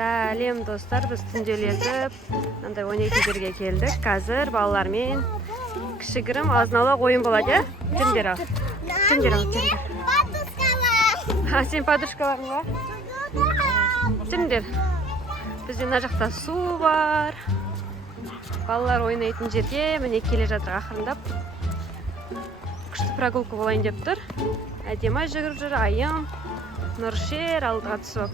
Сәлем достар, біз түнделетіп, мындай ойнайтын жерге келдік. Қазір балалармен кішігірім азын-аулақ ойын болады, иә? Жүндер ал. Жүндер ал, жүндер. Сен подружкаларың ба? Жүндер. Бізде мына жақта су бар. Балалар ойнайтын жерге міне келе жатыр ақырындап. Күшті прогулка болайын деп тұр. Әдемі жүгіріп жүр, Айым, Нұршер алдыға түсіп.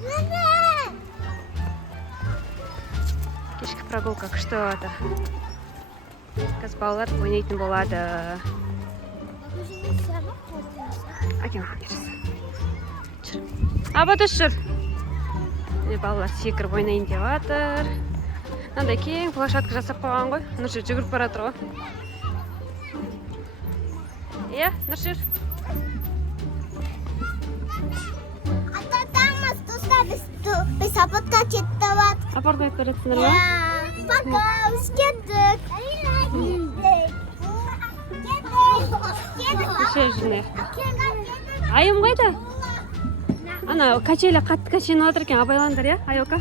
Кешкі прогулка күшті болады. Қазір балалар ойнайтын болады. Әкем жүрсін. Абада жүр. Балалар секіріп ойнайын деп жатыр. Мынандай кең площадка жасап қойған ғой. Нұршер жүгіріп бара жатыр ғой. Иә, Нұршер. Біз апортқа кетті бат. Апортқа кетіп бересіңдер ме? Пока, біз кеттік. Нұршер жүр. Айым қайда? Ана качеля қатты качені отыр екен, абайландар, иә, Айока?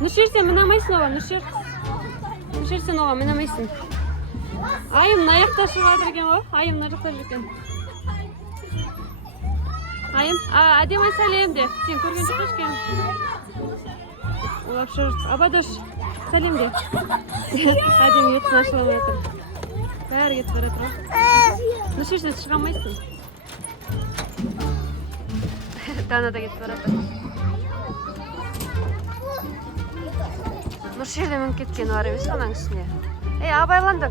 Нұршер, сен мінамайсың оған, Нұршер. Нұршер, сен оған мінамайсың. Айым мына жақта шығып жатыр екен ғой, Айым мына жақта жүр екен. Айым, әдемі сәлем де, сен көрген жоқ ешкен. Олап жүр, Абадош, сәлем де. Әдемі етін ашылып жатыр. Бәрі кетіп бара жатыр. Нұршер, сен шыға алмайсың. Дана да кетіп бара жатыр. Нұршер де мініп кеткен бар емес ананың үстіне. Абайланды.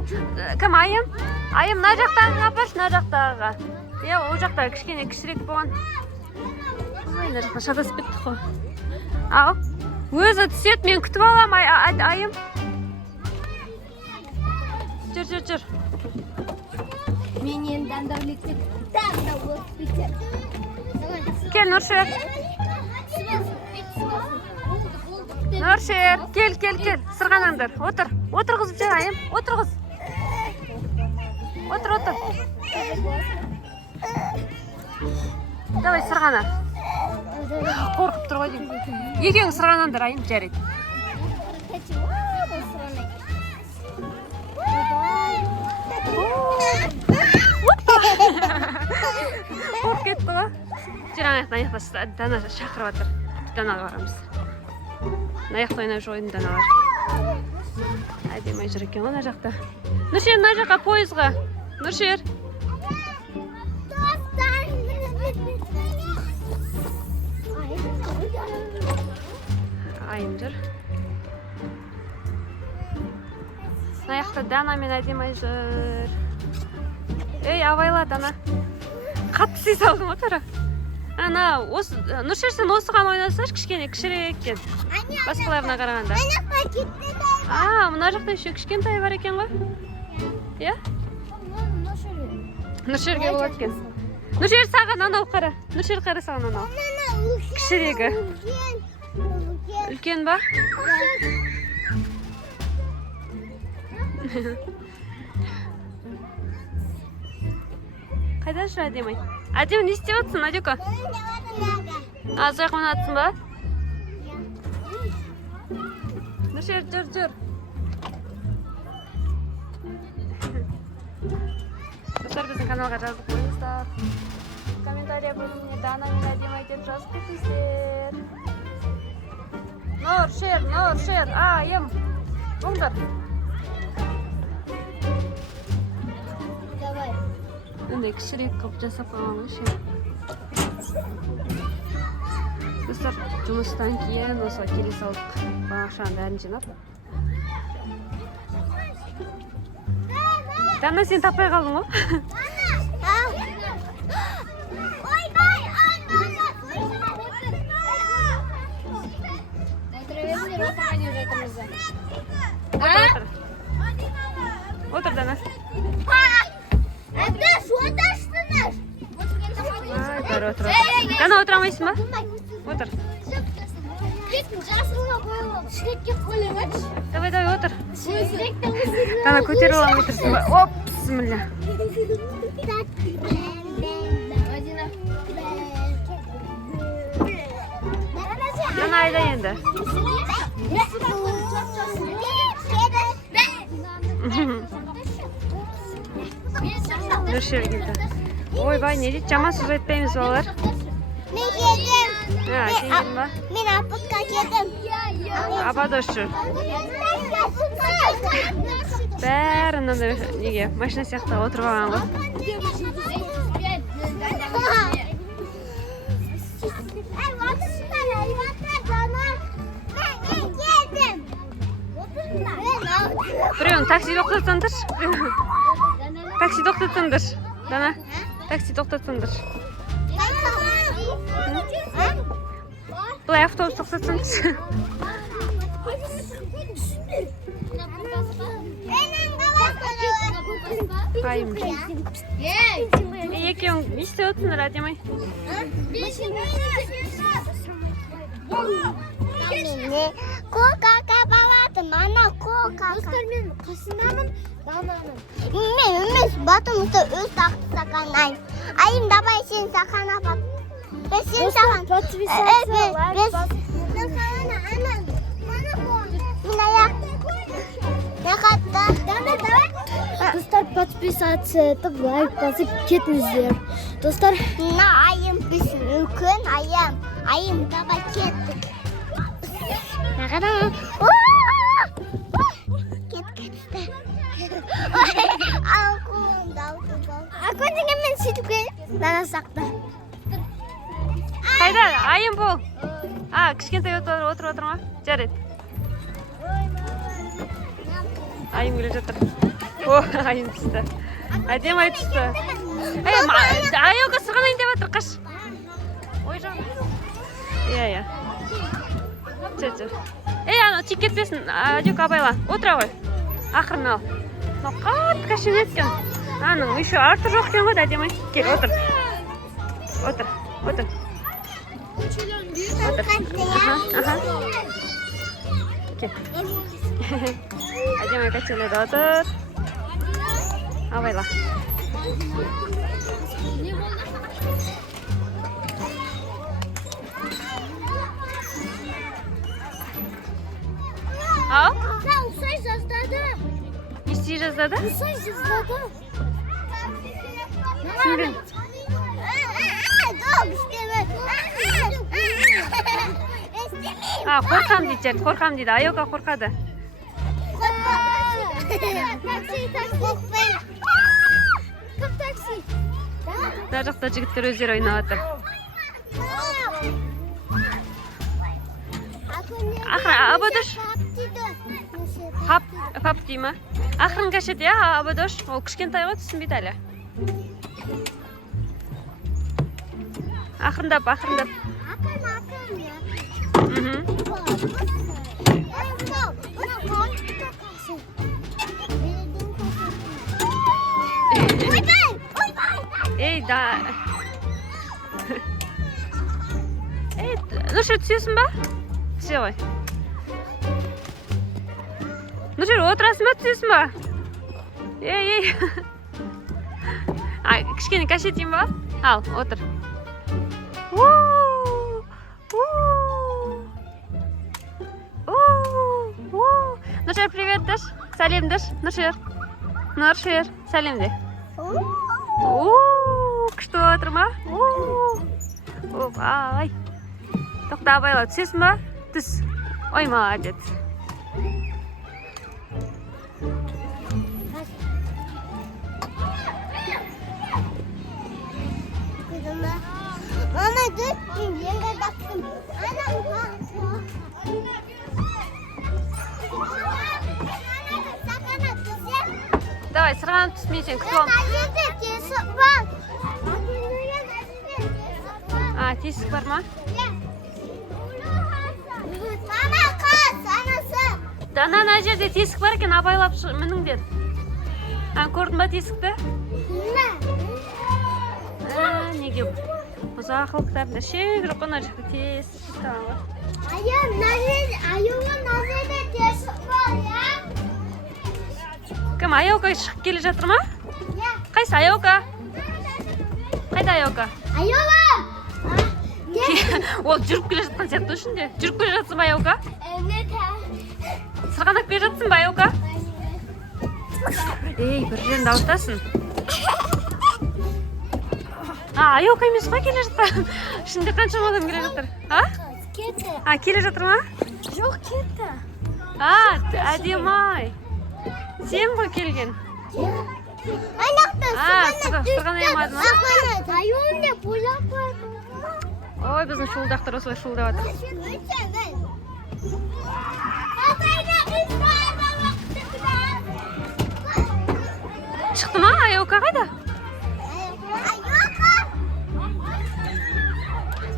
Кім, Айым? Айым, мына жақтағы апаш, мына жақтағыға. Ол жақта кішкене кішірек болған. Мына жақта шатасып кетті ғой. Ал, өзі түсет, мен күтіп алам, Айым. Жүр. Мен енді андағылеттік. Кел, Нұршер. Нұршер, кел. Сырғанаңдар. Отыр қызып жүр, Айым. Отыр қыз. Отыр. Давай, сырғана. Қорқып тұр ғой деймін. Екеуің сырғанаңдар, Айым, жарайды. Қорқып кетті ғой. Жүр, аяқта Дана шақырып жатыр. Данаға барамыз. Аяқта ойнап жойын Даналар. Әдемі жүр екен ғой, мына жақта. Нұршер, мына жаққа пойызға. Нұршер. Айым жүр. Мына жақта Дана мен әдемі жүр. Абайла, Дана. Қатты сый салдым отыр. Нұршер, сен осыған ойнасаш, кішкене кішірек екен. Басқаларына қарағанда. Мына жақта еще кішкентай бар екен ғой. Иә? Нұршерге болады екен. Нұршер, саған анау қара. Нұршер, қара саған анау. Кішірегі. Үлкен ба? Қайда жүр әдемі? Әдемі не істеп жатсың, Адюка? Азырақ ойнатсың ба? Нұршер, жүр. Достар, біздің каналға жазып қойыңыздар. Комментария бөліміне Дана мен әдемі деп жазып кетіңіздер. Нұршер, Айым. Оңдар. Мындай кішірек қылып жасап қойған ғой. Достар, жұмыстан кейін осыға келе салдық. Бағашағын бәрін жинап. Дана, сен таппай қалдың ғой? Отыр, Дана. Отыр. Дана, отыра алмайсың ба? Отыр. Давай, отыр. Дана, көтеріп алмай тұрсың ба? Оп, бісміллә. қайда енді? Нұршер келді. Ойбай, не дейді? Жаман сөз айтпаймыз балалар. Мен келдім. Сен келдің ба? Мен апатқа келдім. Ападош жүр. Бәрі мынандай неге машина сияқты отырып алған ғой. Біреуің такси тоқтатсаңдар. Такси тоқтатсаңдар. Дана, такси тоқтатсаңдар. Бұлай автобус тоқтатсаңдар. Қайым. Екеуің не істеп отырсыңдар, әдемі? Кока-ка баладым, ана кока-ка. Достар, мен қасындамын, данамын. Мен емес, батымызды өз сақанайым. Айым, давай сен сақан апат. Мен сен сақан. Мен аяқ. Не қатты? Достар, подписаться, лайк басып кетіңіздер. Достар, Мына айым біздің үлкен айым. Айым, давай кеттік. нағадан Кетті. Акон деген мен сөйтіп келіп, дана сақты. Қайда? Айым бол. Кішкентай отырып отыр ма? Жарайды. Айым келе жатыр. Айым түсті. Әдем ай түсті. Айоға сырғанайын деп жатыр, қаш. Ой жағын. Иә. Жүр. Анау тиіп кетпесін. Әдек абайла. Отыра ғой. Ақырын ал. Қатты кәшін еткен. Аның еще арты жоқ кен ғой, әдем ай. Кел, отыр. Отыр. Кел. Әдем ай кәчеледі, отыр. Абайла. Ау? Ұсай жаздады. Не істей жаздады? Ұсай жаздады. Түсінбедім. Қорқам дейді жарты, қорқам дейді. Айоға қорқады. Мына жақта жігіттер өздері ойнап жатыр. Абадош. Пап дей ма? Ақырын кәшеді, Абадош. Ол кішкентай ғой, түсінбейді әлі. Ақырындап. Нұршер, түсесің ба? Түсе ғой. Нұршер, отырасың ба, түсесің ба? Кішкене кәшетейін ба? Ал, отыр. Нұршер, привет даш. Сәлем даш. Нұршер, сәлем де. Күшті отыр ма? Ай. Тоқта абайла, түсесің ба? Түс. Ой, молодец. Мама, dur, yenге baktım. Давай, сырғанып түспей сен күтіп ал. Тесік бар ма? Мама, қыз, анасы. Дана, ана жерде тесік бар екен, абайлап мініңдер. Көрдің ба тесікті? Неге ұзақылықтарында шек жоқ, ана жақта тесік қалған ғой. Айоға назарда тесік бар, я? Кім, Айоқа шығып келе жатыр ма? Қайсы Айоқа? Қайда Айоқа? Айоға! Ол жүріп келе жатқан сияқты ішінде. Жүріп келе жатсың ба, Аяука? Сырғанап келе жатсың ба, Аяука? Ей, бір жерін дауыстасын. Аяука емес қой келе жатыр. Ішінде қаншама адам келе жатыр? Кетті. Келе жатыр ма? Жоқ, кетті. Әдемі-ай. Сен ғой келген. Аяқтан сырғанай алмады ма? Аюым деп ойлап қойдым. Ой, біздің шуылдақтар осылай шуылдап жатыр. Шықты ма? Аяука қайда?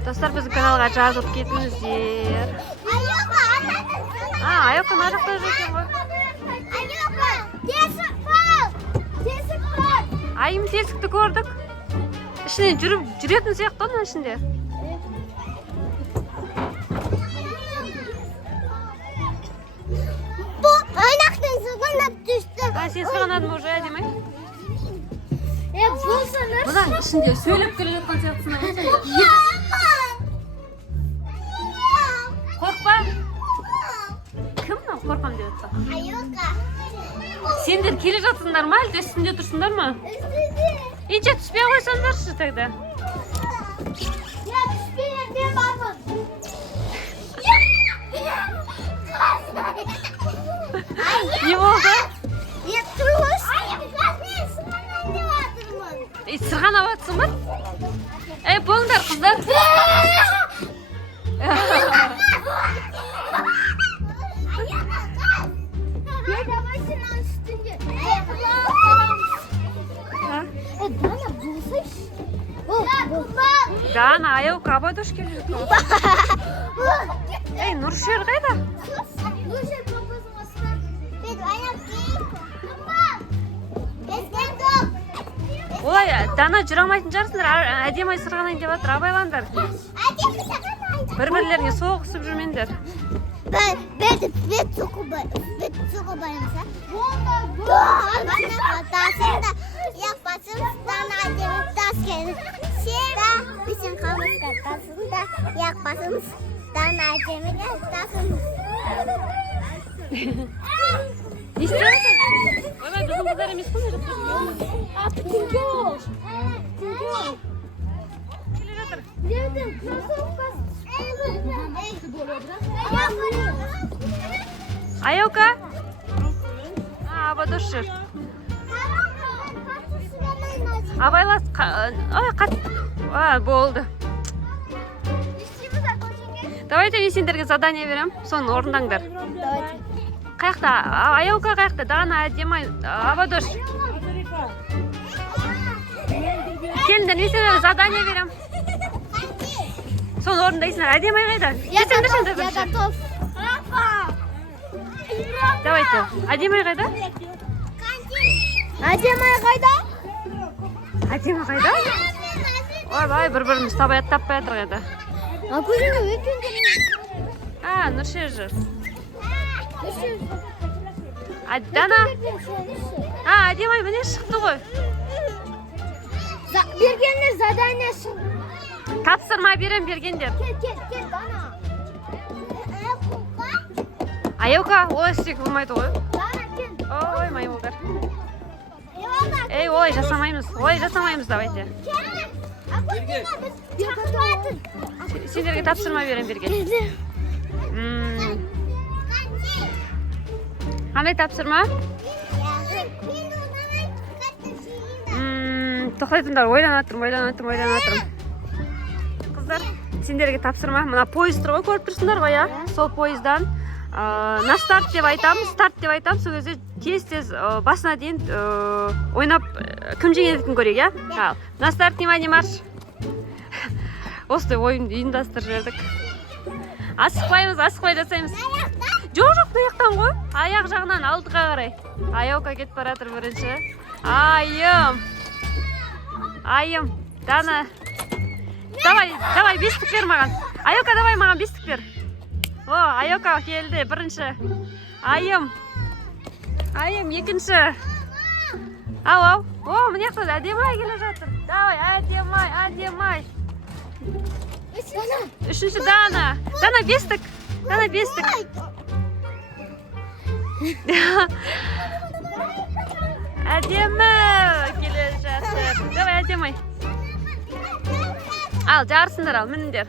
Достар, біздің каналға жазылып кетіңіздер. Аяука мына жақта жүр екен ғой. Айым тесікті көрдік. Ішінен жүретін сияқты оның ішінде. Бұл ойнақтың сырғанап түсті. Сен сырғанадың уже, әдемі. Болсаңыз. Бұдан ішінде сөйлеп келе жатқан сияқтысына. Қорқпа. Кім мынау қорқам деп жатса? Аюка. Сендер келе жатсыңдар ма, әлде үстінде тұрсыңдар ма? Иче түспей қойсаңдаршы тогда. Я түспеймін, мен бармын. Не болды? Мен тұрғыш. Мен сырғанайын деп жатырмын. Сырғанап жатсың ба? Болыңдар қыздар. Дана, Аяука Абадош келе жатыр. Нұршер қайда? Ой, Дана жүре алмайтын жарсыңдар. Әдемі сырғанайын деп жатыр. Абайлаңдар. Бір-бірлеріне соғысып жүрмеңдер. Бет соғу барымыз, Yakmasın, sana acemi tas gelir. Şera, bizim kavuşka tasında yakmasın, sana acemi tasın. Не істеватсың? Ойбай, біздің қыздар емес қой. Келе жатыр. Аяука? Абадош жүр. Абайлас. Болды. Давайте мен сендерге задание берем. Соны орындаңдар. Қаяқта? Аяука қаяқта? Дана, әдемі, Абадош. Келіңдер, мен сендерге задание берем. Соны орындайсыңдар. Әдемі қайда? Келсеңдер сендер бірінші. Давайте. Әдемі қайда? Әдемі қайда? Әдемі қайда? Ой, бір-біріміз таппай жатыр қайда. Көзіңе өткен. Нұршер жүр. Дана. Әдемі міне шықты ғой. Бергендер задание шық. Тапсырма берем бергендер. Кел, Дана. Аяука, олай істеуге болмайды ғой. Дана, кел. Ой, маймылдар. Ой, жасамаймыз, давайте. Сендерге тапсырма берем берген. Қандай тапсырма? Тоқтайтыңдар, ойланатырмын. Қыздар, сендерге тапсырма. Мына поезд ғой, көріп тұрсыңдар ғой, сол поездан на старт деп айтамын, сол кезде тез басына дейін ойнап кім жеңетінін көрейік, на старт, внимание, марш. Осылай ойынды ұйымдастырып жібердік. Асықпай жасаймыз. Жоқ, бұяқтан ғой. Аяқ жағынан алдыға қарай. Аяука кетіп бара жатыр бірінші. Айым. Дана. Давай, бестік бер маған. Аяука, давай маған бестік бер. Аяука келді бірінші. Айым, екінші. Міне қыз әдемі келе жатыр. Давай, әдемі. Үшінші Дана. Дана бестік. Дана бестік. Әдемі келе жатыр. Давай, әдемі. Ал, жарысыңдар ал, мініңдер.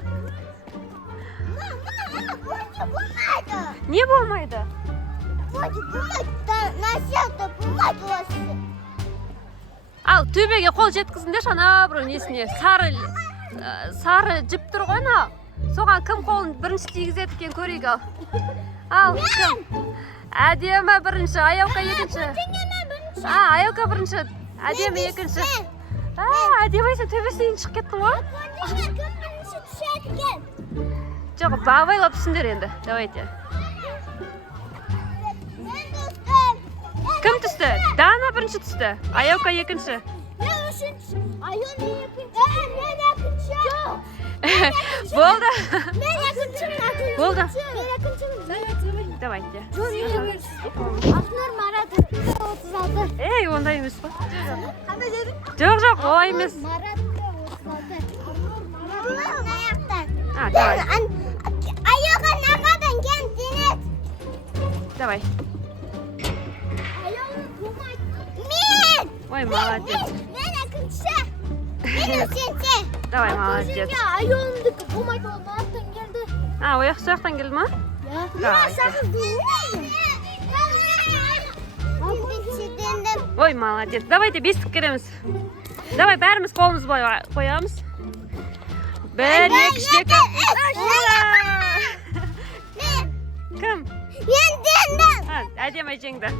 Не болмайды? Ал, төбеге қол жеткізіңдер, ана бір несіне. Сары жіп тұр ғой, ана. Соған кім қолын бірінші тигізеді екен көрейік ал. Ал, кім? Әдемі бірінші, Аяука екінші. Аяука бірінші, әдемі екінші. Әдемі сен төбесінен шығып кеттің ғой? Жоқ, бағбайлап түсіндер енді. Давайте. Кім түсті? Дана бірінші түсті. Аяука екінші. Мен үшінші. Айон екінші. Мен екінші. Болды. Мен екінші. Болды. Мен екінші. Давайте. Ақнұр Марат 36. Ей, ондай емес па? Қандай дедің? Жоқ, олай емес. Марат 36. Давай. Аяға нағадан кен денет. Давай. Айон болмайды. Мен! Ой, молодец. Мен екінші. Мен үшінші. Давай, молодец. Айондікі болмайды, ол Мараттан келді. Ояқ сояқтан келді ма? Ой, молодец. Давайте бестік кереміз. Давай, бәріміз қолымыз қоямыз. Бір, екі, үш, кім? Мен дендім. Әдемі жеңді.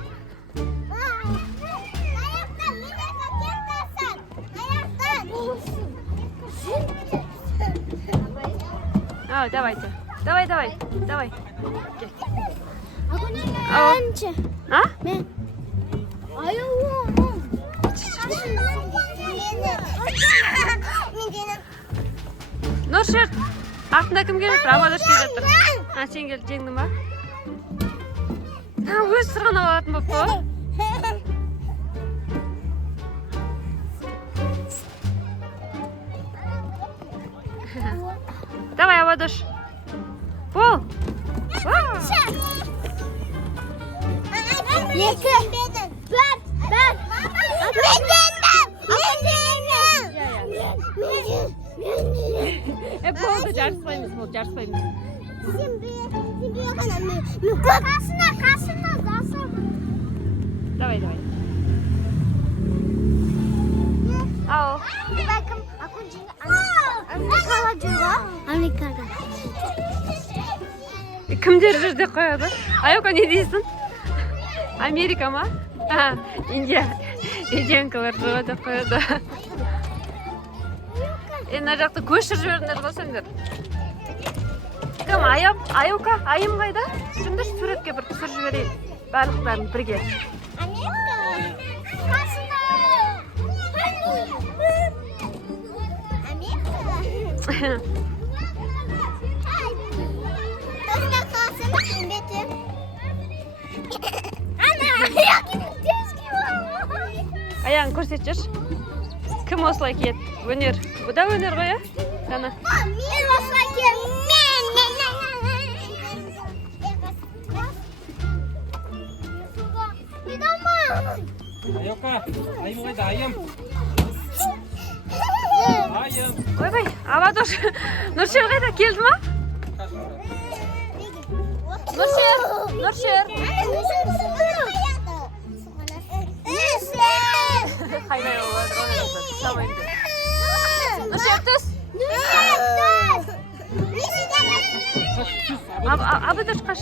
Давайте. Давай. Әнші. Мен? Айон. Нұршер, артында кім келіп тұр? Амадош келіп тұр. Сен келіп жеңдің ба? Өз сырғанап алатын болып тұр. Давай, Амадош. Бол. Екі. Бір. Болды, жарыспаймыз, жарыспаймыз. Қасына засып. Давай. Ау. Бәкім, Америкаға жүргі? Америкаға. Кімдер жерде қояды? Аяука не дейсің? Америка ма? Индия. Индиянкалар жүрді қояды. Мына жақты көшір жіберіңдер болсаңдар. Кім? Аяука? Айым қайда? Жүріңдер суретке бір түсір жіберейін. Барлықтарын бірге. Аяғын көрсет жүрші. Кім осылай киеді? Өнер. Бұл да өнер ғой, Дана? Мен осылай киемін. Аяука, айым қайда, айым? Ойбай, Амадош, Нұршер қайда, келді ма? Нұршер. Қайда олады? Нұршер, түс. Абадош қаш.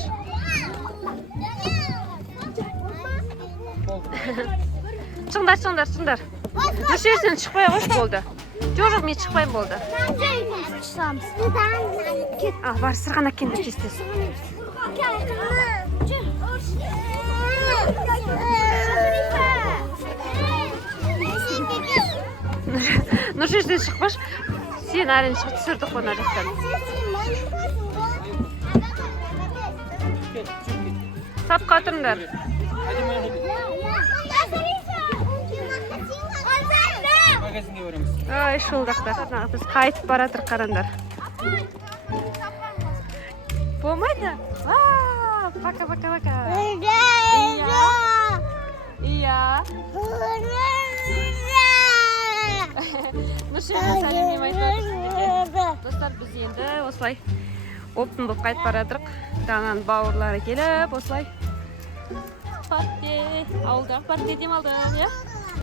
Шыңдар. Нұршер, сен шықпай қош болды. Жоқ, мен шықпайым болды. Бар, сырғанақ кендір кестес. Нұршер, сен шықпаш. Сен әрін шығып түсірді қона жақтан. Сапқа тұрыңдар. Магазинге барамыз. Шолдақтар. Біз қайтып баратыр қарандар. Болмайды? Пока. Иә. Нұршерге сәлемдеме айтып. Достар, біз енді осылай оптын болып қайтып бара жатырық. Дананың бауырлары келіп, осылай паркте, ауылдағы паркте демалдық, иә?